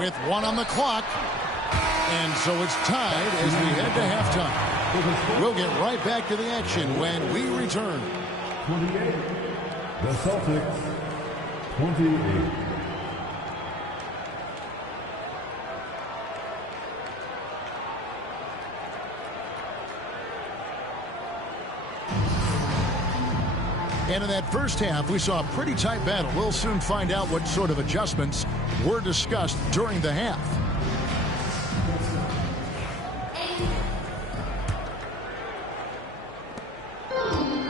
with 1 on the clock. And so it's tied as we head to halftime. We'll get right back to the action when we return. 28. The Celtics, 28. And in that first half, we saw a pretty tight battle. We'll soon find out what sort of adjustments were discussed during the half.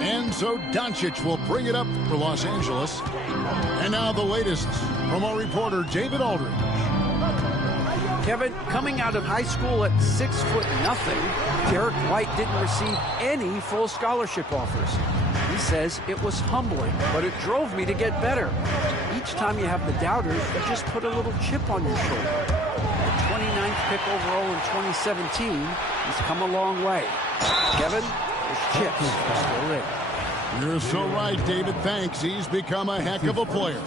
And so Doncic will bring it up for Los Angeles. And now the latest from our reporter, David Aldridge. Kevin, coming out of high school at 6'0", Derek White didn't receive any full scholarship offers. He says it was humbling, but it drove me to get better. Each time you have the doubters, you just put a little chip on your shoulder. The 29th pick overall in 2017, he's come a long way. Kevin, there's chips still in. You're so right, David. Thanks. He's become a heck of a player.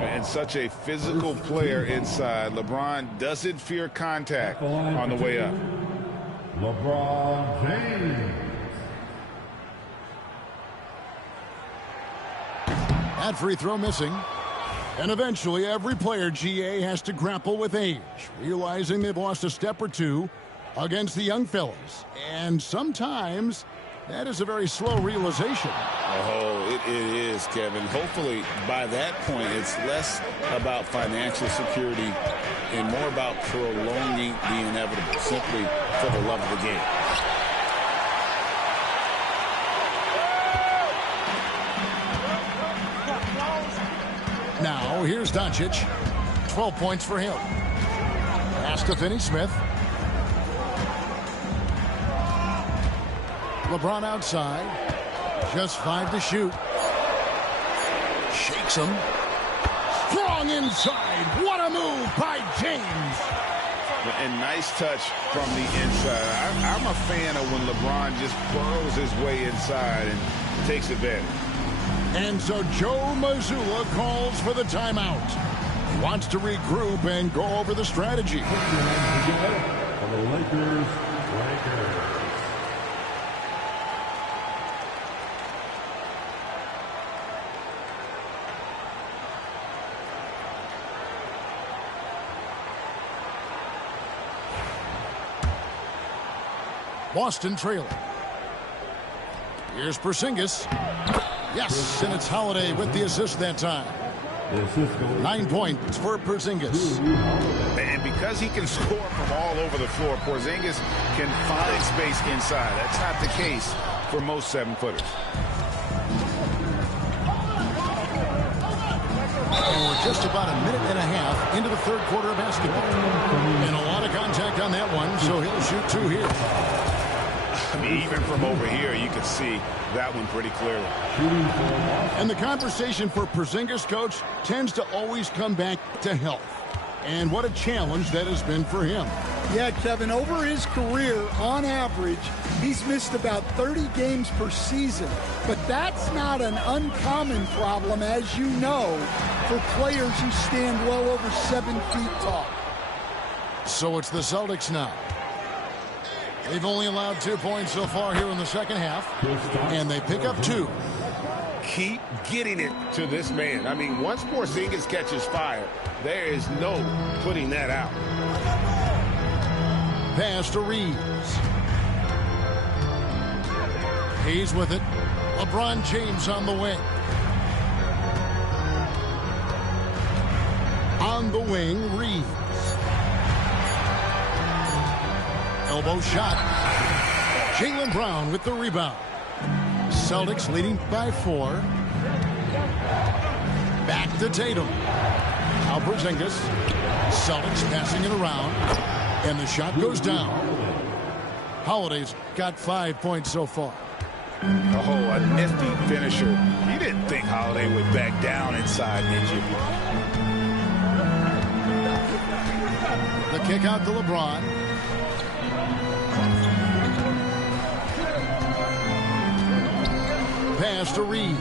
And such a physical player inside. LeBron doesn't fear contact on the way up. LeBron James. That free throw missing. And eventually every player, GA, has to grapple with age, realizing they've lost a step or two against the young fellas. And sometimes that is a very slow realization. Oh, it is, Kevin. Hopefully by that point it's less about financial security and more about prolonging the inevitable, simply for the love of the game. Now, here's Doncic. 12 points for him. Pass to Finney-Smith. LeBron outside. Just 5 to shoot. Shakes him. Strong inside. What a move by James. And nice touch from the inside. I'm a fan of when LeBron just burrows his way inside and takes advantage. And so Joe Mazzulla calls for the timeout. Wants to regroup and go over the strategy. For the Lakers. Boston trailing. Here's Porzingis. Yes, and it's Holiday with the assist that time. 9 points for Porzingis. And because he can score from all over the floor, Porzingis can find space inside. That's not the case for most 7-footers. And we're just about a minute and a half into the third quarter of basketball. And a lot of contact on that one, so he'll shoot 2 here. I mean, even from over here, you can see that one pretty clearly. And the conversation for Porzingis, coach, tends to always come back to health. And what a challenge that has been for him. Yeah, Kevin, over his career, on average, he's missed about 30 games per season. But that's not an uncommon problem, as you know, for players who stand well over 7 feet tall. So it's the Celtics now. They've only allowed 2 points so far here in the second half, and they pick up 2. Keep getting it to this man. I mean, once Porzingis catches fire, there is no putting that out. Pass to Reeves. He's with it. LeBron James on the wing. On the wing, Reeves. Elbow shot. Jaylen Brown with the rebound. Celtics leading by 4. Back to Tatum. Now Porzingis. Celtics passing it around. And the shot goes down. Holiday's got 5 points so far. Oh, a nifty finisher. You didn't think Holiday would back down inside, did you? The kick out to LeBron. Pass to Reeves.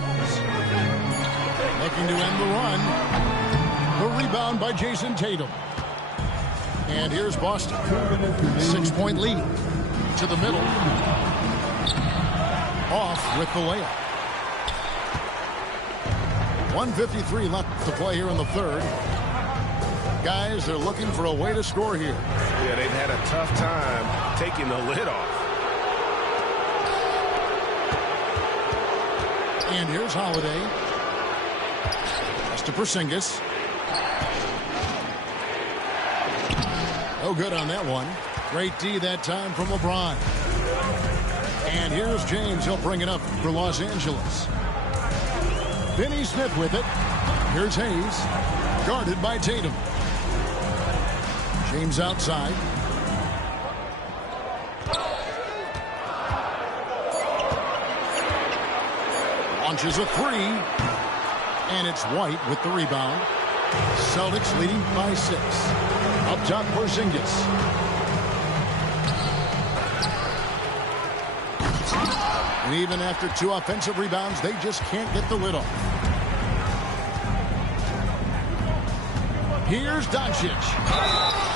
Looking to end the run. The rebound by Jason Tatum. And here's Boston. 6-point lead. To the middle. Off with the layup. 1:53 left to play here in the third. Guys, they're looking for a way to score here. Yeah, they've had a tough time taking the lid off. And here's Holiday. Pass to Porzingis. No good on that one. Great D that time from LeBron. And here's James. He'll bring it up for Los Angeles. Finney Smith with it. Here's Hayes. Guarded by Tatum. James outside. Launches a three. And it's White with the rebound. Celtics leading by 6. Up top, Porzingis. And even after 2 offensive rebounds, they just can't get the lid off. Here's Doncic.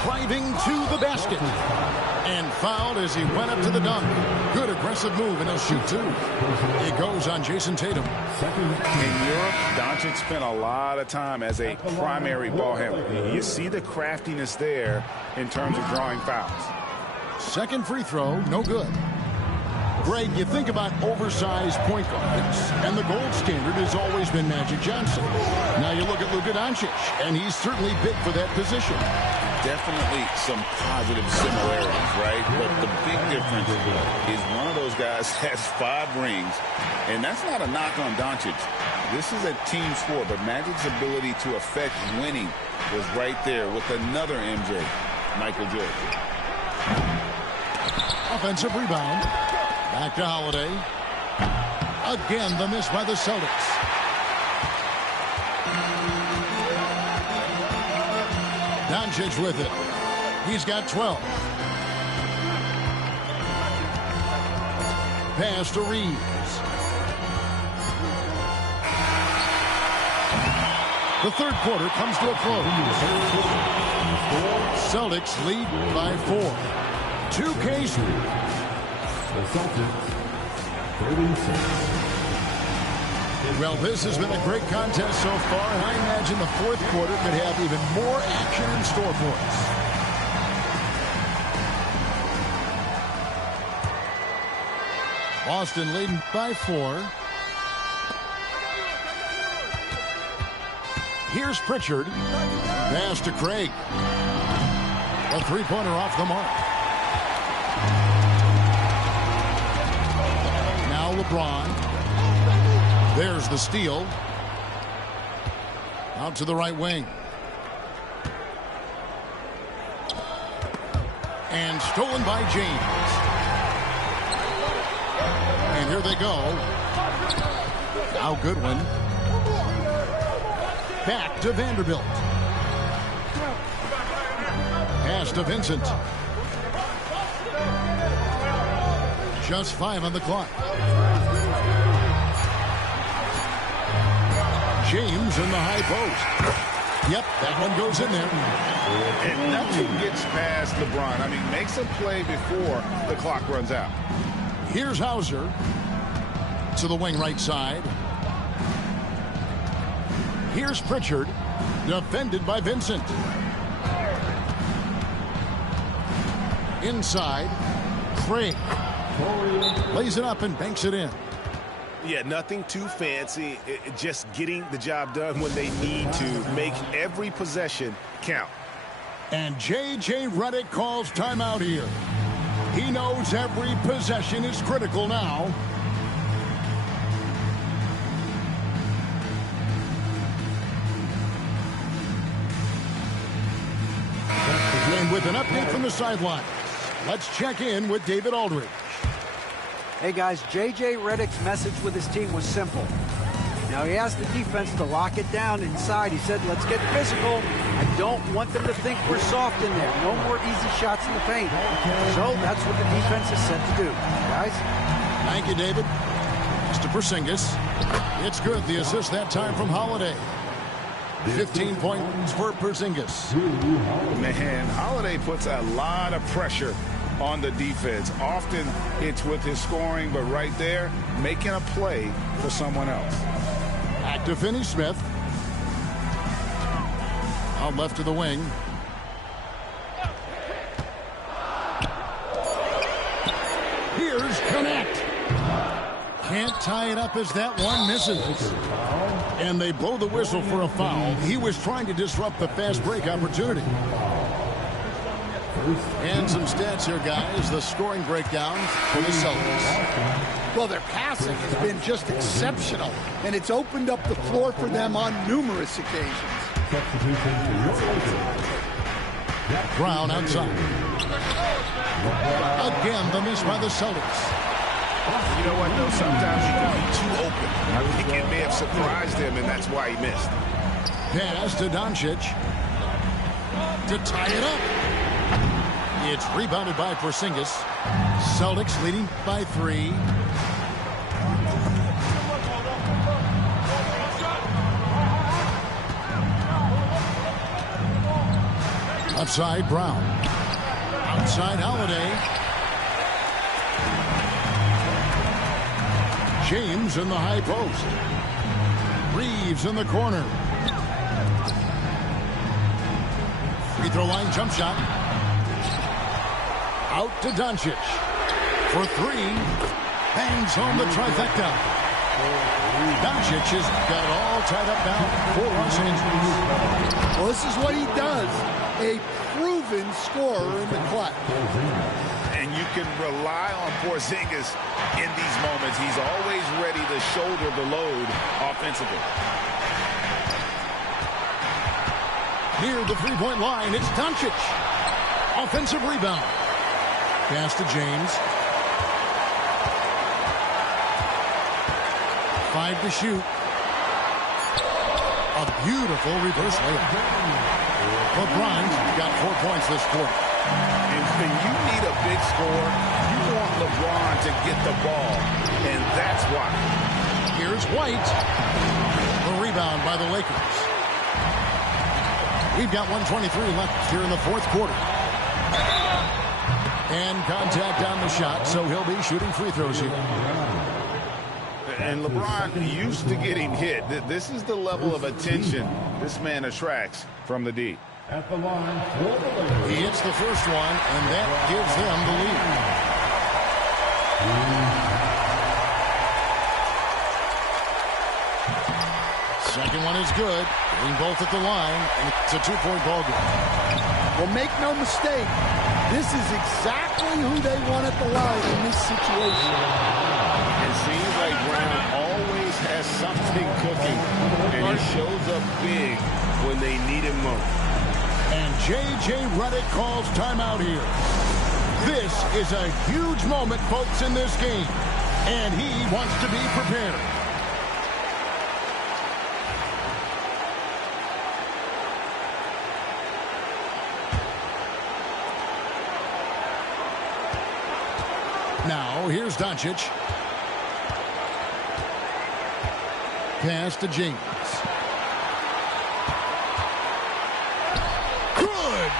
Driving to the basket. And fouled as he went up to the dunk. Good aggressive move, and he'll shoot 2. It goes on Jason Tatum. In Europe, Doncic spent a lot of time as a primary ball handler. You see the craftiness there in terms of drawing fouls. Second free throw, no good. Greg, you think about oversized point guards, and the gold standard has always been Magic Johnson. Now you look at Luka Doncic, and he's certainly big for that position. Definitely some positive similarities, right? But the big difference is one of those guys has 5 rings, and that's not a knock on Doncic. This is a team sport, but Magic's ability to affect winning was right there with another MJ, Michael Jordan. Offensive rebound. Back to Holiday. Again, the miss by the Celtics. Doncic with it. He's got 12. Pass to Reeves. The third quarter comes to a close. Celtics lead by 4. 2K Street. The Celtics, 36. Well, this has been a great contest so far, and I imagine the fourth quarter could have even more action in store for us. Boston leading by 4. Here's Pritchard. Pass to Craig. A three-pointer off the mark. Now LeBron. There's the steal. Out to the right wing. And stolen by James. And here they go. Now Goodwin. Back to Vanderbilt. Pass to Vincent. Just 5 on the clock. James in the high post. Yep, that one goes in there. And nothing gets past LeBron. I mean, makes a play before the clock runs out. Here's Hauser to the wing right side. Here's Pritchard, defended by Vincent. Inside, Craig lays it up and banks it in. Yeah, nothing too fancy. Just getting the job done when they need to. Make every possession count. And J.J. Redick calls timeout here. He knows every possession is critical now. And with an update from the sideline, let's check in with David Aldridge. Hey guys, J.J. Redick's message with his team was simple. Now he asked the defense to lock it down inside. He said, let's get physical. I don't want them to think we're soft in there. No more easy shots in the paint. So that's what the defense is set to do. Guys? Thank you, David. Mr. Porzingis. It's good. The assist that time from Holiday. 15 points for Porzingis. Man, Holiday puts a lot of pressure on the defense. Often it's with his scoring, but right there, making a play for someone else. Back to Finney-Smith. Out left to the wing. Here's Connect. Can't tie it up as that one misses. And they blow the whistle for a foul. He was trying to disrupt the fast break opportunity. And some stats here, guys. The scoring breakdown for the Celtics. Well, their passing has been just exceptional, and it's opened up the floor for them on numerous occasions. Brown outside. Again, the miss by the Celtics. You know what, though? Sometimes you can be too open. I think it may have surprised him, and that's why he missed. Pass to Doncic. To tie it up. It's rebounded by Porzingis. Celtics leading by 3. Outside Brown. Outside Holiday. James in the high post. Reeves in the corner. Free throw line jump shot. Out to Doncic. For 3. Bangs home the trifecta. Doncic has got it all tied up now for Los Angeles. Well, this is what he does. A proven scorer in the clutch. And you can rely on Porzingis in these moments. He's always ready to shoulder the load offensively. Near the three-point line, it's Doncic. Offensive rebound. Pass to James. 5 to shoot. A beautiful reverse layup. LeBron got 4 points this quarter. And when you need a big score, you want LeBron to get the ball, and that's why. Here's White. The rebound by the Lakers. We've got 1:23 left here in the fourth quarter. And contact on the shot, so he'll be shooting free throws here. And LeBron used to getting hit. This is the level of attention this man attracts from the D. At the line, he hits the first one, and that gives them the lead. Second one is good. Getting both at the line, and it's a 2-point ball game. Well, make no mistake, this is exactly who they want at the line in this situation. It seems like Brown always has something cooking, and he shows up big when they need him most. And J.J. Redick calls timeout here. This is a huge moment, folks, in this game, and he wants to be prepared. Now, here's Doncic. Pass to James. Good!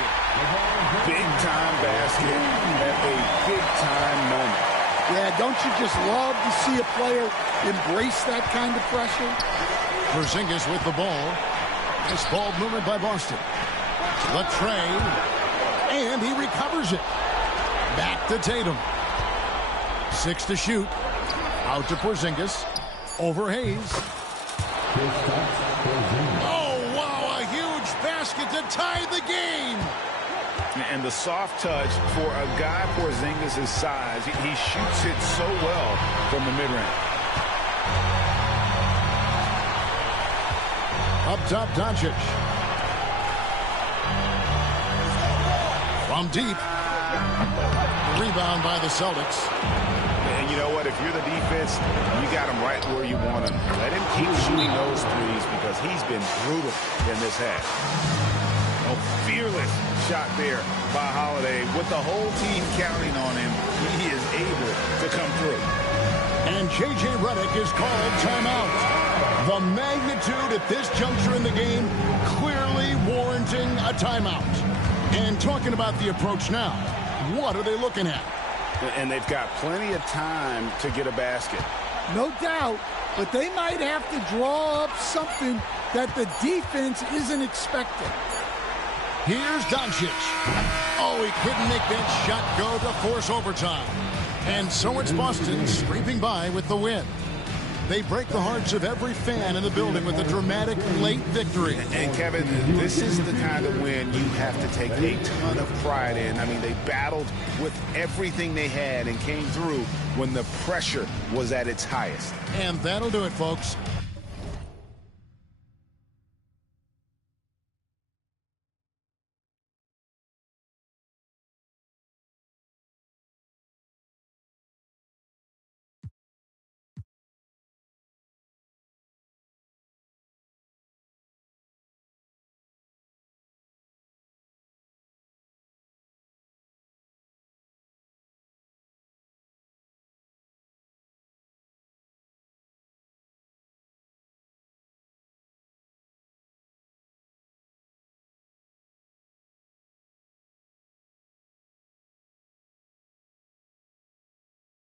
Big-time basket at a big-time moment. Yeah, don't you just love to see a player embrace that kind of pressure? Porzingis with the ball. Nice ball movement by Boston. Latrey. And he recovers it. Back to Tatum. 6 to shoot. Out to Porzingis. Over Hayes. Oh, wow, a huge basket to tie the game. And the soft touch for a guy Porzingis' size. He shoots it so well from the mid-range. Up top, Doncic. From deep. Rebound by the Celtics. And you know what? If you're the defense, you got him right where you want him. Let him keep shooting those threes because he's been brutal in this half. A fearless shot there by Holiday. With the whole team counting on him, he is able to come through. And J.J. Redick is called timeout. The magnitude at this juncture in the game clearly warranting a timeout. And talking about the approach now, what are they looking at? And they've got plenty of time to get a basket. No doubt, but they might have to draw up something that the defense isn't expecting. Here's Doncic. Oh, he couldn't make that shot go to force overtime. And so it's Boston scraping by with the win. They break the hearts of every fan in the building with a dramatic late victory. And Kevin, this is the kind of win you have to take a ton of pride in. I mean, they battled with everything they had and came through when the pressure was at its highest. And that'll do it, folks.